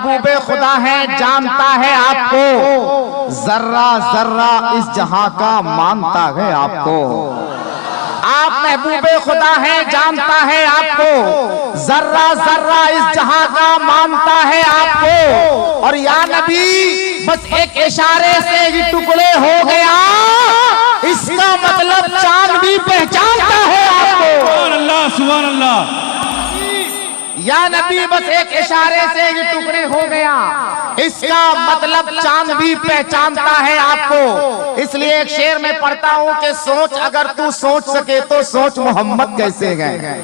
महबूबे खुदा हैं, जानता है आपको, जर्रा जर्रा इस जहां का मानता है आपको। आप महबूबे खुदा हैं, जानता है आपको, जर्रा जर्रा इस जहां का मानता है आपको। और या नबी बस एक इशारे से ही टुकड़े हो गया, इसका मतलब चांद भी पहचानता है आपको। सुभान अल्लाह, सुभान अल्लाह। या नबी बस एक इशारे से ही टुकड़े हो गया, इसका मतलब चांद भी पहचानता है आपको। इसलिए एक शेर में पढ़ता हूं कि सोच अगर तू सोच सके तो सोच मोहम्मद कैसे गए।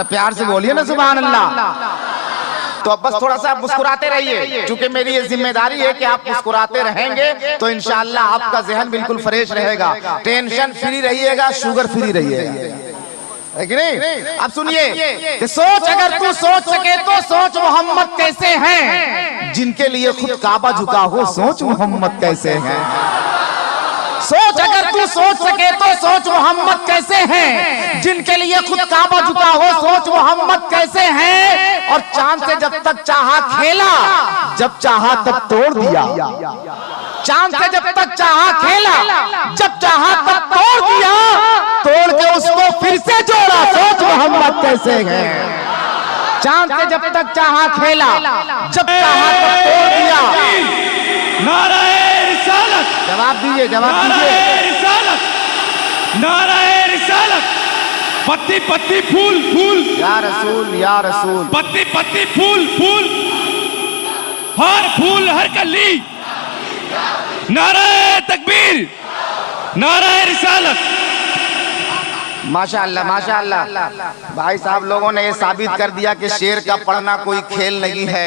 प्यार से बोलिए ना सुभान अल्लाह। तो अब बस थोड़ा सा मुस्कुराते रहिए, क्योंकि मेरी ये जिम्मेदारी है कि आप मुस्कुराते रहेंगे तो इंशाअल्लाह आपका जहन बिल्कुल फ्रेश रहेगा, टेंशन फ्री रहिएगा, शुगर फ्री रहिएगा, है कि नहीं। अब सुनिए कि सोच अगर तू सोच सके तो सोच मोहम्मद कैसे हैं, जिनके लिए खुद काबा झुका हो, सोच मोहम्मद कैसे हैं। सोच अगर तू सोच सके तो सोच मोहम्मद कैसे हैं, जिनके लिए खुद काबा झुका हो, सोच मोहम्मद कैसे हैं। और चांद से जब तक चाहा खेला, जब चाहा तब तोड़ दिया। चांद से जब तक चाहा खेला, जब चाहा तब तोड़ दिया, तोड़ के उसको फिर से जोड़ा, सोच मोहम्मद कैसे हैं। चांद से जब तक चाहा खेला, जब चाहा तब तोड़ दिया। नाराए रिसालत, जवाब दीजिए, जवाब दीजिए। नाराए रिसालत, नाराए रिसालत। पत्ती पत्ती फूल फूल, या रसूल या रसूल। पत्ती पत्ती फूल फूल, हर फूल हर कली। नाराए तकबीर, नाराए रिसालत। माशाअल्लाह माशाअल्लाह। भाई साहब लोगों ने ये साबित कर दिया कि शेर का पढ़ना कोई खेल नहीं है,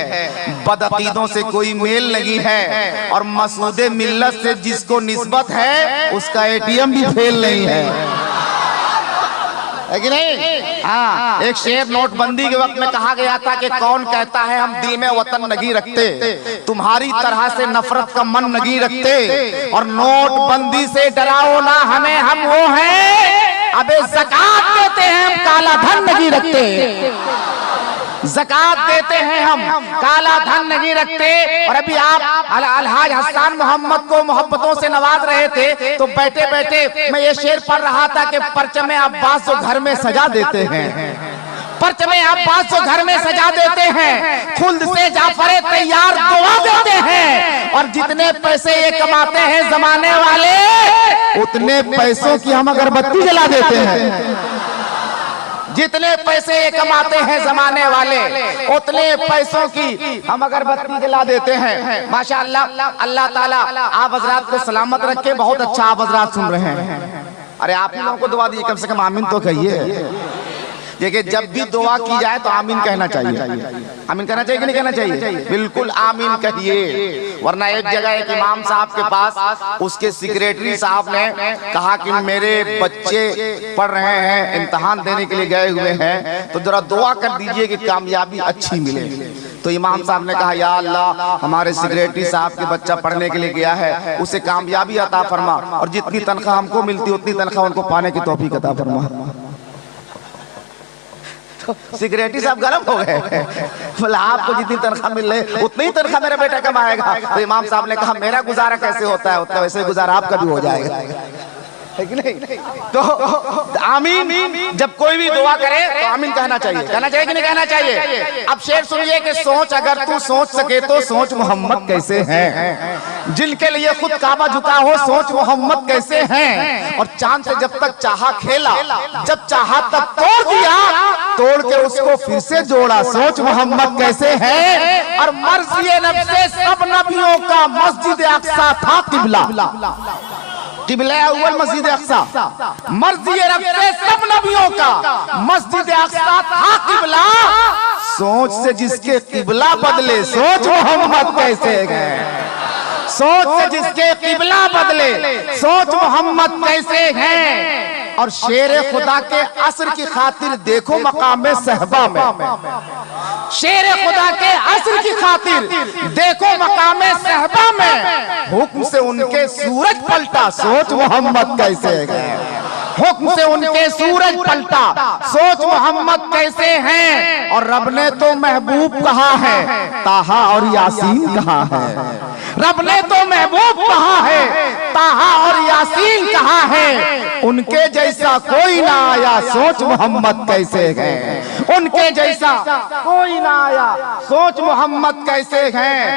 बदअकीदों से कोई मेल नहीं है, और मसूदे मिल्लत से जिसको निस्बत है उसका एटीएम भी फेल नहीं है कि नहीं। हाँ, एक शेर नोटबंदी के वक्त में कहा गया था कि कौन कहता है हम दिल में वतन नहीं रखते, तुम्हारी तरह से नफरत का मन नहीं रखते, और नोटबंदी से डराओ ना हमें, हम वो हैं अबे ज़कात देते हैं हम, काला धन नहीं रखते। ज़कात देते हैं हम, काला धन नहीं रखते। और अभी आप अलहाज हसन मोहम्मद को मोहब्बतों से नवाज रहे थे, तो बैठे बैठे मैं ये शेर पढ़ रहा था कि परचमे अब्बास जो घर में सजा देते हैं, परचमे अब्बास जो घर में सजा देते हैं, खुल्द से जाफरे तैयार दुआ देते हैं। और जितने पैसे ये कमाते हैं जमाने वाले, उतने पैसों की हम अगरबत्ती जला देते हैं। जितने पैसे ये कमाते हैं जमाने वाले, उतने पैसों की हम अगरबत्ती जला देते हैं। माशाअल्लाह, अल्लाह ताला आप हजरात को सलामत रखे। बहुत अच्छा आप हजरात सुन रहे हैं। अरे आप लोगों को दुआ दीजिए, कम से कम आमीन तो कहिए। देखिए जब भी दुआ की जाए तो आमीन कहना चाहिए। आमीन कहना चाहिए कि नहीं कहना चाहिए? बिल्कुल आमीन कहिए। वरना एक जगह एक इमाम साहब के पास उसके सेक्रेटरी साहब ने कहा कि मेरे बच्चे पढ़ रहे हैं, इम्तिहान देने के लिए गए हुए हैं, तो जरा दुआ कर दीजिए कि कामयाबी अच्छी मिले। तो इमाम साहब ने कहा, या अल्लाह, हमारे सेक्रेटरी साहब के बच्चा पढ़ने के लिए गया है, उसे कामयाबी अता फरमा, और जितनी तनख्वाह हमको मिलती उतनी तनख्वाह उनको पाने की तौफीक अता फरमा। सेक्रेटरी साहब गरम हो गए, बोला आपको जितनी तनख्वाह मिल रही उतनी तनख्वाह मेरा बेटा कमाएगा। तो इमाम साहब ने कहा मेरा गुजारा कैसे होता है, उतना वैसे गुजारा आपका भी हो जाएगा, है कि नहीं। तो आमीन, जब कोई भी दुआ करे तो आमीन कहना चाहिए। कहना चाहिए कि नहीं कहना चाहिए। अब शेर सुनिए कि सोच अगर तू सोच सके तो सोच मोहम्मद कैसे हैं, जिनके लिए खुद काबा झुका हो, सोच मोहम्मद कैसे हैं। और चांद से जब तक चाहा खेला, जब चाहा तब तोड़ दिया, तोड़ के उसको फिर से जोड़ा, सोच मोहम्मद कैसे हैं। और मर्ज़ी नब से सब नबियों का मस्जिद अक्सा था किबला, किबला अव्वल मस्जिद अक्सा। मर्ज़ी रब से सब नबियों का मस्जिद अक्सा था किबला। सोच से जिसके किबला बदले, सोच मोहम्मद कैसे गए। सोच से जिसके किबला बदले, सोच मोहम्मद कैसे हैं। और शेर खुदा के असर की खातिर देखो मकाम सहबा में, शेर खुदा के असर की खातिर देखो मकाम सहबा में, हुक्म से उनके सूरज पलटा, सोच मोहम्मद कैसे गए। हुक्म से उनके सूरज पलटा। सोच मोहम्मद कैसे हैं, और रब ने तो महबूब कहा है, ताहा और यासीन कहा है। रब ने तो महबूब कहा है, ताहा और यासीन कहा है। उनके जैसा कोई ना आया, सोच मोहम्मद कैसे हैं। उनके जैसा कोई ना आया, सोच मोहम्मद कैसे हैं।